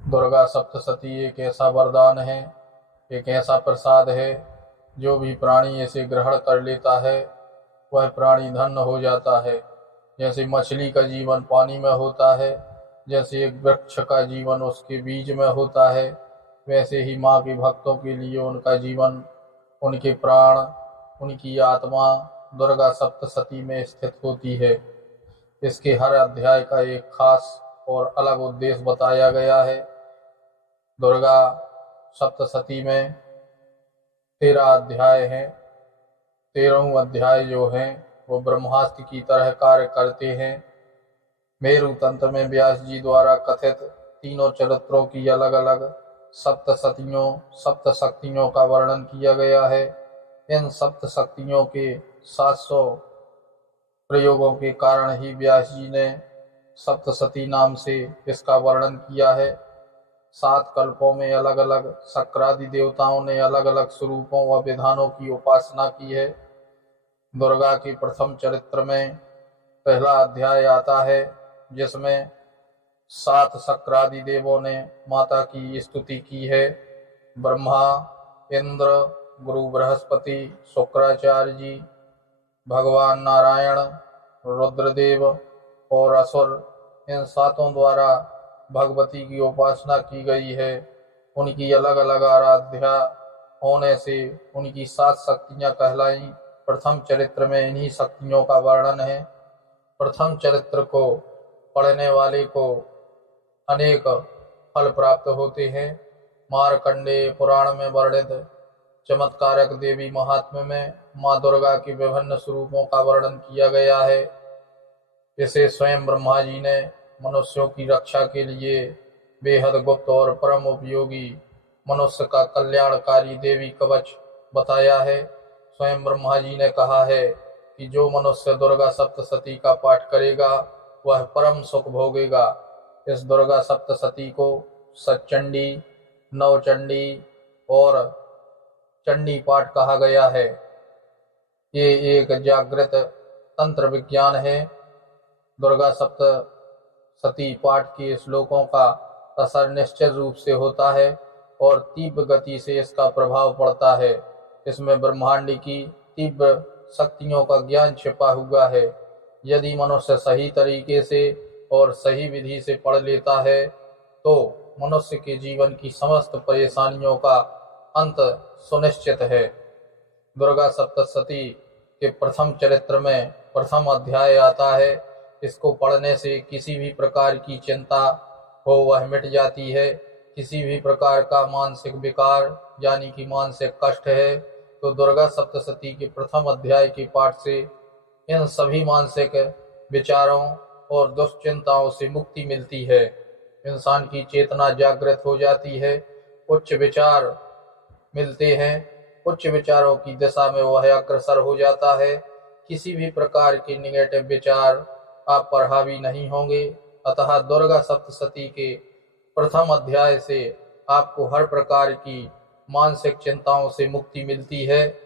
दुर्गा सप्तशती एक ऐसा वरदान है, एक ऐसा प्रसाद है, जो भी प्राणी इसे ग्रहण कर लेता है वह प्राणी धन्य हो जाता है। जैसे मछली का जीवन पानी में होता है, जैसे एक वृक्ष का जीवन उसके बीज में होता है, वैसे ही माँ के भक्तों के लिए उनका जीवन, उनके प्राण, उनकी आत्मा दुर्गा सप्तशती में स्थित होती है। इसके हर अध्याय का एक खास और अलग उद्देश्य बताया गया है। दुर्गा सप्तशती में 13 अध्याय हैं। 13वें अध्याय जो हैं वो ब्रह्मास्त्र की तरह कार्य करते हैं। मेरु तंत्र में व्यास जी द्वारा कथित तीनों चरित्रों की अलग अलग सप्तशक्तियों का वर्णन किया गया है। इन सप्तशक्तियों के 700 प्रयोगों के कारण ही व्यास जी ने सप्तशती नाम से इसका वर्णन किया है। 7 कल्पों में अलग अलग शक्रादि देवताओं ने अलग अलग स्वरूपों व विधानों की उपासना की है। दुर्गा के प्रथम चरित्र में पहला अध्याय आता है, जिसमें 7 शक्रादि देवों ने माता की स्तुति की है। ब्रह्मा, इंद्र, गुरु बृहस्पति, शुक्राचार्य जी, भगवान नारायण, रुद्रदेव और असुर, इन 7 द्वारा भगवती की उपासना की गई है। उनकी अलग अलग आराध्या होने से उनकी 7 शक्तियाँ कहलाई। प्रथम चरित्र में इन्हीं शक्तियों का वर्णन है। प्रथम चरित्र को पढ़ने वाले को अनेक फल प्राप्त होते हैं। मार्कंडेय पुराण में वर्णित चमत्कारक देवी महात्म्य में माँ दुर्गा के विभिन्न स्वरूपों का वर्णन किया गया है। इसे स्वयं ब्रह्मा जी ने मनुष्यों की रक्षा के लिए बेहद गुप्त और परम उपयोगी मनुष्य का कल्याणकारी देवी कवच बताया है। स्वयं ब्रह्मा जी ने कहा है कि जो मनुष्य दुर्गा सप्तशती का पाठ करेगा वह परम सुख भोगेगा। इस दुर्गा सप्तशती को सच्चंडी, नवचंडी और चंडी पाठ कहा गया है। ये एक जागृत तंत्र विज्ञान है। दुर्गा सप्तशती पाठ के श्लोकों का असर निश्चित रूप से होता है और तीव्र गति से इसका प्रभाव पड़ता है। इसमें ब्रह्मांड की तीव्र शक्तियों का ज्ञान छिपा हुआ है। यदि मनुष्य सही तरीके से और सही विधि से पढ़ लेता है तो मनुष्य के जीवन की समस्त परेशानियों का अंत सुनिश्चित है। दुर्गा सप्तशती के प्रथम चरित्र में प्रथम अध्याय आता है। इसको पढ़ने से किसी भी प्रकार की चिंता हो वह मिट जाती है। किसी भी प्रकार का मानसिक विकार यानी कि मानसिक कष्ट है तो दुर्गा सप्तशती के प्रथम अध्याय के पाठ से इन सभी मानसिक विचारों और दुश्चिंताओं से मुक्ति मिलती है। इंसान की चेतना जागृत हो जाती है, उच्च विचार मिलते हैं, उच्च विचारों की दिशा में वह अग्रसर हो जाता है। किसी भी प्रकार के निगेटिव विचार आप पर हावी नहीं होंगे। अतः दुर्गा सप्तशती के प्रथम अध्याय से आपको हर प्रकार की मानसिक चिंताओं से मुक्ति मिलती है।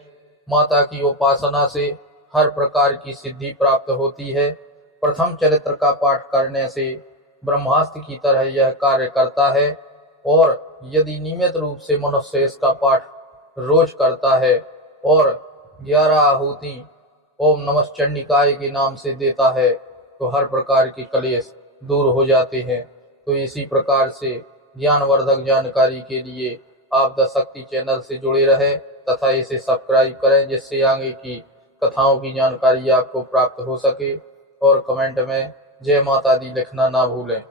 माता की उपासना से हर प्रकार की सिद्धि प्राप्त होती है। प्रथम चरित्र का पाठ करने से ब्रह्मास्त्र की तरह यह कार्य करता है और यदि नियमित रूप से मनुष्य इसका पाठ रोज करता है और 11 आहुति ओम नमः चंडिकाय के नाम से देता है तो हर प्रकार के कलेश दूर हो जाते हैं। तो इसी प्रकार से ज्ञानवर्धक जानकारी के लिए आप द शक्ति चैनल से जुड़े रहें तथा इसे सब्सक्राइब करें, जिससे आगे की कथाओं की जानकारी आपको प्राप्त हो सके। और कमेंट में जय माता दी लिखना ना भूलें।